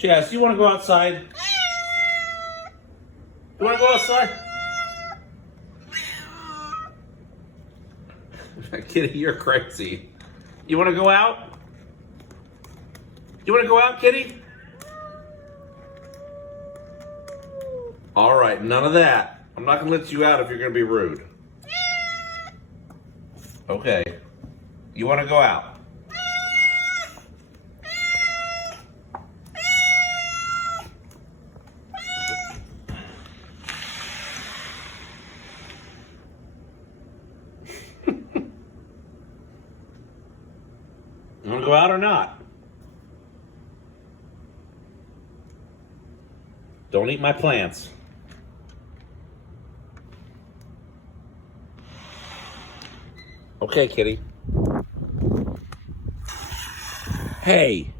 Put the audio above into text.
Jess, you want to go outside? You want to go outside? Kitty, you're crazy. You want to go out? You want to go out, Kitty? All right, none of that. I'm not going to let you out if you're going to be rude. Okay. You want to go out? You want to go out or not? Don't eat my plants. Okay, kitty. Hey.